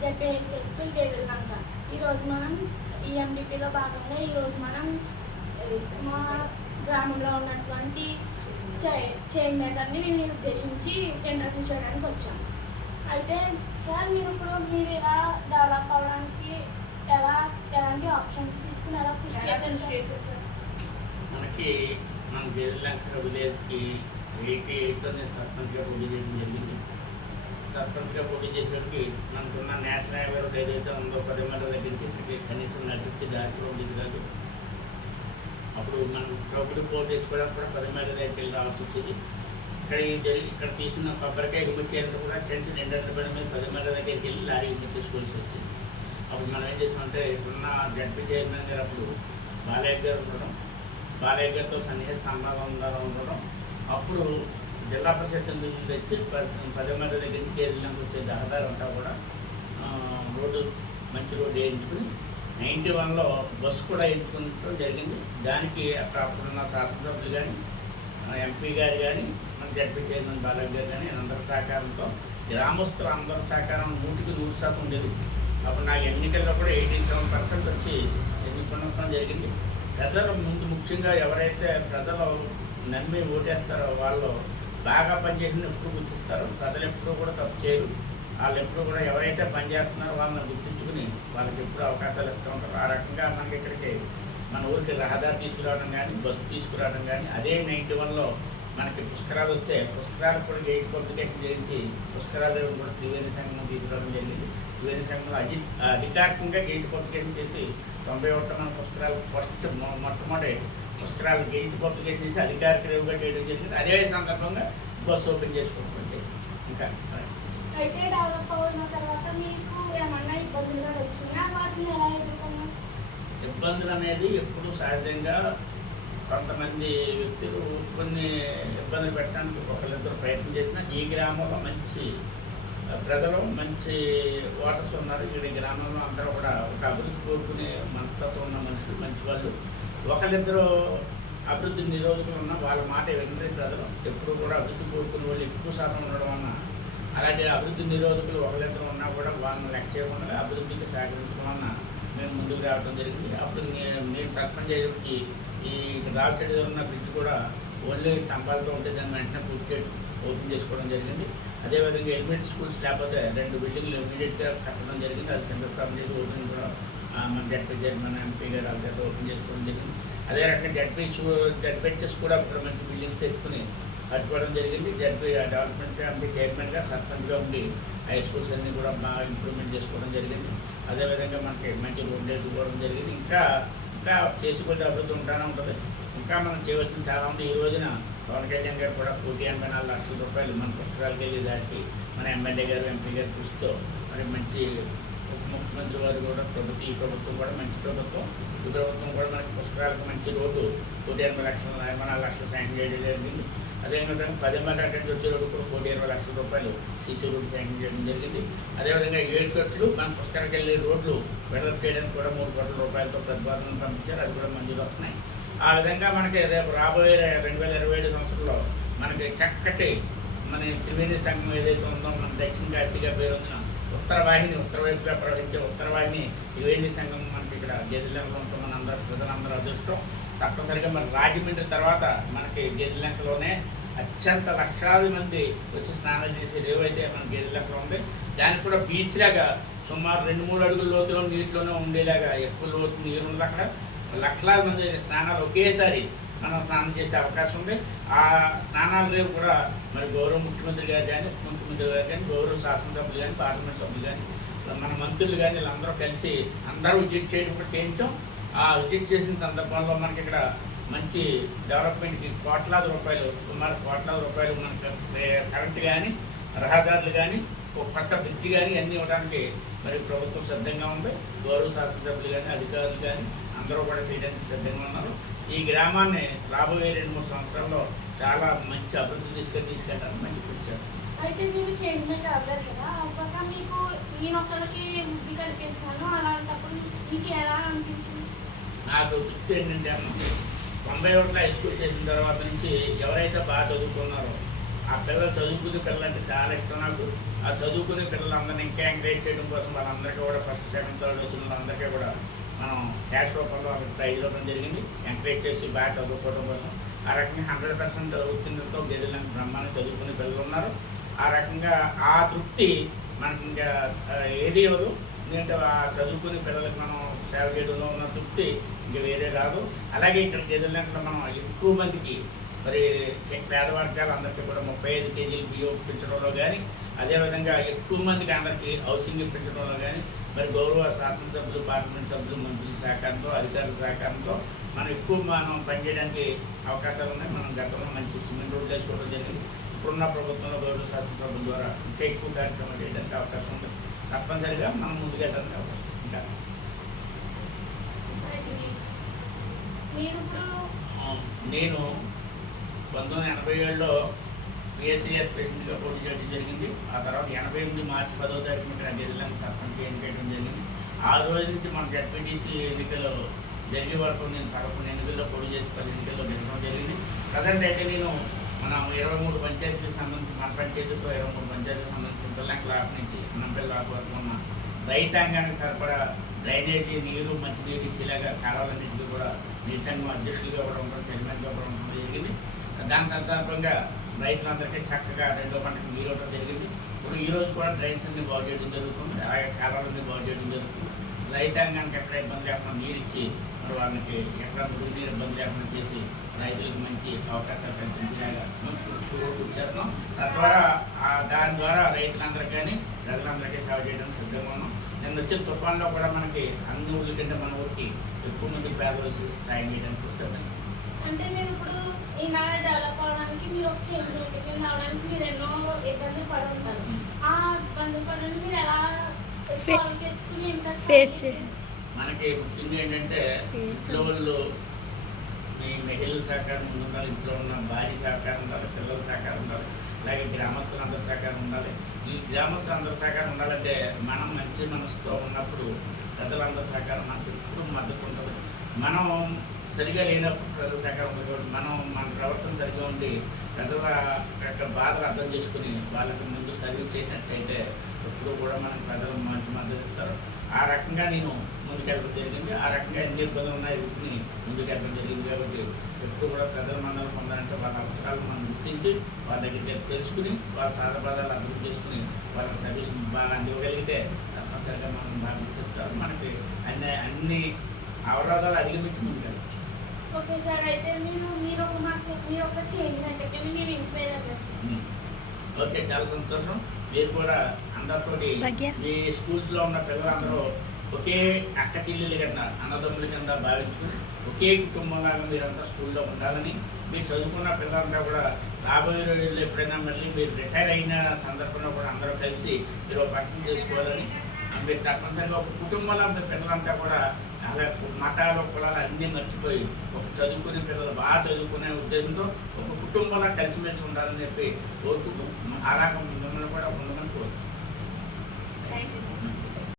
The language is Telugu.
ZPHS school Gedellanka. ఈరోజు మనం ఈఎండిపిలో భాగంగా ఈరోజు మనం మా గ్రామంలో ఉన్నటువంటి చైన్ మేకర్ని మేము ఉద్దేశించి ఇంటర్వ్యూ చేయడానికి వచ్చాం. అయితే సార్ మీరు ఇలా డెవలప్ అవ్వడానికి ఎలాంటి ఆప్షన్స్ తీసుకుని ఎలా కృషి చేశారు? మనకి మన గేదెల్లంక విలేజ్కి 88లో నేను సర్పంచ్గా పోటీ చేయడం జరిగింది. సర్పంచ్గా పోటీ చేసేటికి మనకున్న నేషనల్ హైవే రోడ్ ఏదైతే ఉందో 10 మీటర్ల దగ్గర నుంచి ఇక్కడికి కనీసం నడిచి దారిలో ఉండేది కాదు. అప్పుడు మనం చౌకటి పోటీ తెచ్చుకోవడానికి కూడా 10 మీటర్ల దగ్గరికి వెళ్ళి రావాల్సి వచ్చేది. ఇక్కడ తీసిన కొబ్బరికాయ గుమ్మిచ్చేందుకు కూడా టెన్షన్ 2 పడి మీద 10 మీటర్ల దగ్గరికి వెళ్ళి లారీ గుమ్మిచ్చేసుకోవాల్సి వచ్చింది. అప్పుడు మనం ఏం చేసామంటే ఇప్పుడున్న జడ్పీ చైర్మన్ గారు అప్పుడు బాలయ్య గారు ఉండడం, బాలయ్య గారితో సన్నిహిత సంబంధం ఉండడం, అప్పుడు జిల్లా పరిషత్ నిధులు తెచ్చి 10 మీటర్ల దగ్గర నుంచి గేదెల్లంక వచ్చే రహదారి అంతా కూడా రోడ్డు మంచి రోడ్డు వేయించుకుని 91లో బస్సు కూడా ఎంచుకోవడం జరిగింది. దానికి అప్పుడున్న శాసనసభ్యులు కానీ ఎంపీ గారు కానీ మన జడ్పీ చైర్మన్ బాలయ్య గారు కానీ అందరి సహకారంతో గ్రామస్తులు అందరి సహకారం 100% ఉండేది. అప్పుడు నాకు ఎన్నికల్లో కూడా 87% వచ్చి ఎన్నుకోవడం జరిగింది. ప్రజలు ముందు ముఖ్యంగా ఎవరైతే ప్రజలు నమ్మి ఓటేస్తారో వాళ్ళు బాగా పనిచేసిన ఎప్పుడు గుర్తిస్తారు. ప్రజలు ఎప్పుడూ కూడా తప్పు చేయరు. వాళ్ళు ఎప్పుడు కూడా ఎవరైతే పనిచేస్తున్నారో వాళ్ళని గుర్తించుకుని వాళ్ళకి ఎప్పుడు అవకాశాలు ఇస్తూ ఉంటారు. ఆ రకంగా మనకి ఇక్కడికి మన ఊరికి రహదారి తీసుకురావడం కానీ బస్సు తీసుకురావడం కానీ అదే 91లో మనకి పుష్కరాలు వస్తే పుష్కరాలకు కూడా గేట్ పబ్లికేషన్ చేయించి పుష్కరాలు కూడా త్రివేణి సంఘం తీసుకురావడం జరిగింది. త్రివేణి సంఘంలో అధికారికంగా గేట్ పబ్లికేషన్ చేసి 91 మన పుష్కరాలు ఫస్ట్ మొట్టమొదటి పుష్కరాలు గేట్ పబ్లికేషన్ చేసి అధికారికంగా చేయడం జరిగింది. అదే సందర్భంగా బస్సు ఓపెన్ చేసుకోవడం ఇంకా అయితే డెవలప్ అయిన తర్వాత మీకు ఏమన్నా ఇబ్బందులు వచ్చినా వాటిని ఎలా ఎదుర్కొన్నారు? ఇబ్బందులు అనేది ఎప్పుడు సహజంగా కొంతమంది వ్యక్తులు కొన్ని ఇబ్బందులు పెట్టడానికి ఒకరిద్దరు ప్రయత్నం చేసినా ఈ గ్రామంలో మంచి ప్రజలు మంచి ఓటర్స్ ఉన్నారు. ఈ గ్రామంలో అందరూ కూడా ఒక అభివృద్ధి కోరుకునే మనస్తత్వం ఉన్న మనుషులు మంచి వాళ్ళు. ఒకరిద్దరు అభివృద్ధి నిరోధకులు ఉన్న వాళ్ళ మాట వినని ప్రజలు ఎప్పుడు కూడా అభివృద్ధి కోరుకునే వాళ్ళు ఎక్కువ శాతం ఉండడం వలన అలాగే అభివృద్ధి నిరోధకులు ఒకరిద్దరు ఉన్నా కూడా వాళ్ళని లెక్క చేయకుండా అభివృద్ధికి సహకరించడం వలన మేము ముందుకు రావడం జరిగింది. అప్పుడు నేను సర్పంచ్ అయ్యేకి ఈ రావిచెడ్డి దగ్గర ఉన్న బ్రిడ్జ్ కూడా ఓన్లీ స్తంభాలతో ఉంటే దాన్ని వెంటనే పూర్తి ఓపెన్ చేసుకోవడం జరిగింది. అదేవిధంగా ఎలిమెంటరీ స్కూల్స్ లేకపోతే 2 బిల్డింగ్లు ఇమీడియట్గా కట్టడం జరిగింది. అది శంకుస్థాపన చేసి ఓపెన్ కూడా మన జడ్పీ చైర్మన్ ఎంపీ గారు వాళ్ళతో ఓపెన్ చేసుకోవడం జరిగింది. అదే రకంగా జడ్పీహెచ్ఎస్ కూడా ఇప్పుడు మంచి బిల్డింగ్స్ తెచ్చుకుని కట్టుకోవడం జరిగింది. జడ్పీ డెవలప్మెంట్ కమిటీ చైర్మన్గా సర్పంచ్గా ఉండి హై స్కూల్స్ అన్నీ కూడా బాగా ఇంప్రూవ్మెంట్ చేసుకోవడం జరిగింది. అదేవిధంగా మనకి మంచి రోడ్లు ఎదుర్కోవడం జరిగింది. ఇంకా చేసుకుంటే అభివృద్ధి ఉంటానే ఉంటుంది. ఇంకా మనం చేయవలసింది చాలా ఉంది. ఈ రోజున పవన్ కళ్యాణ్ గారు కూడా 184 లక్షల రూపాయలు మన పుస్తకాలకు వెళ్ళి దానికి మన ఎమ్మెల్యే గారు ఎంపీ గారు కృషితో మరి మంచి ముఖ్యమంత్రి వారు కూడా ఈ ప్రభుత్వం కూడా మంచి ప్రభుత్వం. ఈ ప్రభుత్వం కూడా మనకి పుస్తకాలకు మంచి రోడ్డు 184 లక్షలు శాంక్షన్ చేయడం జరిగింది. అదేవిధంగా 10 మీటర్ల నుంచి వచ్చే రోడ్డు కూడా 120 లక్షల రూపాయలు సీసీ రోడ్డు శాంక్షన్ చేయడం జరిగింది. అదేవిధంగా 7 కట్లు మన పుస్తకాలకు వెళ్ళే రోడ్లు వెడల్పు చేయడానికి కూడా 3 కోట్ల రూపాయలతో ప్రతిపాదనలు పంపించారు. అది కూడా మంజూరు వస్తున్నాయి. ఆ విధంగా మనకి రేపు రాబోయే 2027 సంవత్సరంలో మనకి చక్కటి మన త్రివేణి సంఘం ఏదైతే ఉందో మన దక్షిణ కాశీగా పేరొందిన ఉత్తరవైపుగా ప్రవహించే ఉత్తరవాహిని త్రివేణి సంఘం మనకి ఇక్కడ గేదెల్లంకలో ఉంటాం. మన ప్రజలందరూ అదృష్టం. తప్పనిసరిగా మన రాజమండ్రి తర్వాత మనకి గేదెల్లంకలోనే అత్యంత లక్షలాది మంది వచ్చి స్నానాలు చేసే రేవైతే మన గేదెల్లంకలో ఉంది. దానికి కూడా బీచ్ లాగా సుమారు 2-3 అడుగుల లోతులో నీటిలోనే ఉండేలాగా ఎక్కువ లోతు నీరు ఉంది. అక్కడ లక్షలాది మంది స్నానాలు ఒకేసారి మనం స్నానం చేసే అవకాశం ఉంది. ఆ స్నానాల రేపు కూడా మరి గౌరవ ముఖ్యమంత్రి గారు కానీ ఉప ముఖ్యమంత్రి గారు కానీ గౌరవ శాసనసభ్యులు కానీ పార్లమెంట్ సభ్యులు కానీ మన మంత్రులు కానీ వీళ్ళందరూ కలిసి అందరూ విజిట్ చేయడం కూడా చేయించాం. ఆ విజిట్ చేసిన సందర్భంలో మనకి ఇక్కడ మంచి డెవలప్మెంట్కి కోట్లాది రూపాయలు సుమారు కోట్లాది రూపాయలు మనకి కరెంటు కానీ రహదారులు కానీ ఒక కొత్త బ్రిడ్జి కానీ అన్నీ ఇవ్వడానికి మరి ప్రభుత్వం సిద్ధంగా ఉంది. గౌరవ శాసనసభ్యులు కానీ అధికారులు కానీ అందరూ కూడా చేయడానికి సిద్ధంగా ఉన్నారు. ఈ గ్రామాన్ని రాబోయే 2-3 సంవత్సరాల్లో చాలా మంచి అభివృద్ధి తీసుకెళ్ళడానికి మంచి కృషి చేస్తారు. అయితే మీరు చైర్మన్ అవ్వరు కదా, అప్పక మీకు ఈ మొక్కలకి వృద్ధి కల్పిస్తాను అలాంటప్పుడు మీకు ఎలా అనిపించింది? నాకు తృప్తి ఏంటంటే 91లో హై స్కూల్ చేసిన తర్వాత నుంచి ఎవరైతే బాగా చదువుకున్నారో ఆ పిల్లలు చదువుకునే పిల్లలు అంటే చాలా ఇష్టం నాకు. ఆ చదువుకునే పిల్లలందరినీ ఇంకా ఎంకరేజ్ చేయడం కోసం వాళ్ళందరికీ కూడా ఫస్ట్ సెకండ్ థర్డ్ వచ్చిన వాళ్ళందరికీ కూడా మనం క్యాష్ రూపంలో వాళ్ళకి ప్రైజ్ ఇవ్వడం జరిగింది, ఎంకరేజ్ చేసి బాగా చదువుకోవడం కోసం. ఆ రకంగా 100% ఉత్తీర్ణతతో గెలిచిన బ్రహ్మాండం చదువుకునే పిల్లలు ఉన్నారు. ఆ రకంగా ఆ తృప్తి మనకి ఇంకా ఏది ఇవ్వదు. ఎందుకంటే ఆ చదువుకునే పిల్లలకి మనం సేవ చేయడంలో ఉన్న తృప్తి ఇంకా వేరే రాదు. అలాగే ఇక్కడ గెలిచినట్లు మనం ఎక్కువ మందికి మరి పేద వర్గాలు అందరికీ కూడా 35 కేజీలు బియ్యం ఇప్పించడంలో కానీ, అదేవిధంగా ఎక్కువ మందికి అందరికీ హౌసింగ్ ఇప్పించడంలో కానీ, మరి గౌరవ శాసనసభ్యులు, పార్లమెంట్ సభ్యులు, మంత్రుల సహకారంతో, అధికారుల సహకారంతో మనం పనిచేయడానికి అవకాశాలు ఉన్నాయి. మనం గతంలో మంచి సిమెంట్ రోడ్లు వేసుకోవడం జరిగింది. ఇప్పుడున్న ప్రభుత్వంలో గౌరవ శాసనసభ్యుల ద్వారా ఇంకా ఎక్కువ కార్యక్రమాలు చేయడానికి అవకాశం ఉంది. తప్పనిసరిగా మనం ముందుకెళ్ళడానికి అవకాశం ఇంకా నేను 1987లో పిఎస్సిఎస్ ప్రెసిడెంట్గా పోటీ చేయడం జరిగింది. ఆ తర్వాత 88 మార్చి 10వ తారీఖున ఇక్కడ జిల్లాకు సర్పంచ్ ఎన్నికడం జరిగింది. ఆ రోజు నుంచి మన జడ్పీటీసీ ఎన్నికలు జరిగే వరకు నేను 11 ఎన్నికల్లో పోటీ చేసి 10 ఎన్నికల్లో గెలవడం జరిగింది. ప్రజెంట్ అయితే నేను మనం 23 పంచాయతీలకు సంబంధించి మన పంచాయతీతో 23 పంచాయతీలకు సంబంధించి చింతలంక లాక్ నుంచి అన్నంపల్లి లాక్ వరకు ఉన్న రైతాంగానికి సరిపడా డ్రైనేజీ నీరు, మంచినీరు ఇచ్చేలాగా కాలువలన్నింటికి కూడా నీటి సంఘం అధ్యక్షులుగా కూడా ఉండడం, చైర్మన్గా కూడా ఉండడం జరిగింది. దాని సందర్భంగా రైతులందరికీ చక్కగా 2వ పంటకు నీరు ఇవ్వడం జరిగింది. ఇప్పుడు ఈరోజు కూడా డ్రైన్స్ అన్ని బాగు చేయడం జరుగుతుంది, అలాగే కాలువలన్నీ బాగు చేయడం జరుగుతుంది. రైతాంగానికి ఎక్కడ ఇబ్బంది లేకుండా నీరు ఇచ్చి మరి వాళ్ళకి ఎక్కడ మురుగు నీరు ఇబ్బంది లేకుండా చేసి రైతులకు మంచి అవకాశాలు కల్పించేలాగా కూర్చున్నాం. తద్వారా దాని ద్వారా రైతులందరికీ కానీ ప్రజలందరికీ సేవ చేయడానికి సిద్ధంగా ఉన్నాం. నిన్న వచ్చిన తుఫాన్లో కూడా మనకి అన్ని ఊళ్ళ కంటే మన ఊరికి ఎక్కువ మంది పేదలకు సాయం చేయడానికి సిద్ధంగా. అంటే మీరు ఇప్పుడు ఈ నాయ డెవలప్ అవడానికి మీరు ఒక చేంజ్ రావడానికి మీరు ఎన్నో ఇబ్బందులు పడి ఉంటారు. ఆ ఇబ్బందులు పడని మీరు ఎలా సాల్వ్ చేసుకుని ఫేస్ చేయాలి? మనకి ముఖ్యంగా ఏంటంటే ఇంట్లో వాళ్ళు మీ మహిళల సహకారం ఉండాలి, ఇంట్లో ఉన్న భార్య సహకారం ఉండాలి, పిల్లల సహకారం ఉండాలి, అలాగే గ్రామస్తులందరి సహకారం ఉండాలి. ఈ గ్రామస్తులందరి సహకారం ఉండాలంటే మనం మంచి మనసుతో ఉన్నప్పుడు ప్రజలందరి సహకారం మనకు ఎప్పుడు మద్దతు ఉంటుంది. మనం సరిగా లేనప్పుడు ప్రజల సహకారం ఉంది కాబట్టి మన ప్రవర్తన సరిగా ఉండి ప్రజల యొక్క బాధలు అర్థం చేసుకుని వాళ్ళకి ముందు సర్వీస్ చేసినట్టయితే ఎప్పుడు కూడా మనకు ప్రజలు మంచి మద్దతు ఇస్తారు. ఆ రకంగా నేను ముందుకెళ్ళడం జరిగింది. ఆ రకంగా ఎన్ని ఇబ్బందులు ఉన్నాయి వీటిని ముందుకెళ్ళడం జరిగింది. కాబట్టి ఎప్పుడు కూడా ప్రజల మన్నలు పొందాలంటే వాళ్ళ అవసరాలను మనం గుర్తించి వాళ్ళ దగ్గర తెలుసుకుని వాళ్ళ సాధబాధాలు అభివృద్ధి చేసుకుని వాళ్ళకి సర్వీస్ బాగా అందివ్వగలిగితే తప్పనిసరిగా మనం బాగా గుర్తిస్తారు. మనకి అన్ని అవరోధాలు అధిగమించి ముందుకెళ్ళచ్చు. ఓకే సార్, అయితే మీరు ఒక చేంజ్ అంటే మీరు ఇన్స్పైర్ అవ్వచ్చు. ఓకే, చాలా సంతోషం. మీరు కూడా అందరితోటి మీ స్కూల్స్లో ఉన్న పిల్లలందరూ ఒకే అక్క చెల్లెలు కింద, అన్నదమ్ముల కింద భావించుకుని ఒకే కుటుంబంలాగా మీరంతా స్కూల్లో ఉండాలని, మీరు చదువుకున్న పిల్లలంతా కూడా రాబోయే రోజుల్లో ఎప్పుడైనా మళ్ళీ మీరు రిటైర్ అయిన సందర్భంలో కూడా అందరూ కలిసి మీరు ఒక పట్టణం చేసుకోవాలని, మీరు తప్పనిసరిగా ఒక కుటుంబంలో మీ పిల్లలంతా కూడా అలా మతాలు, కులాలు అన్నీ మర్చిపోయి ఒక చదువుకునే పిల్లలు బాగా చదువుకునే ఉద్దేశంతో ఒక కుటుంబంలో కలిసిమెలిసి ఉండాలని చెప్పి కోరుకుంటూ అలాగే మిమ్మల్ని కూడా ఉండమని కోరుకుంటున్నాను. Thank you sir.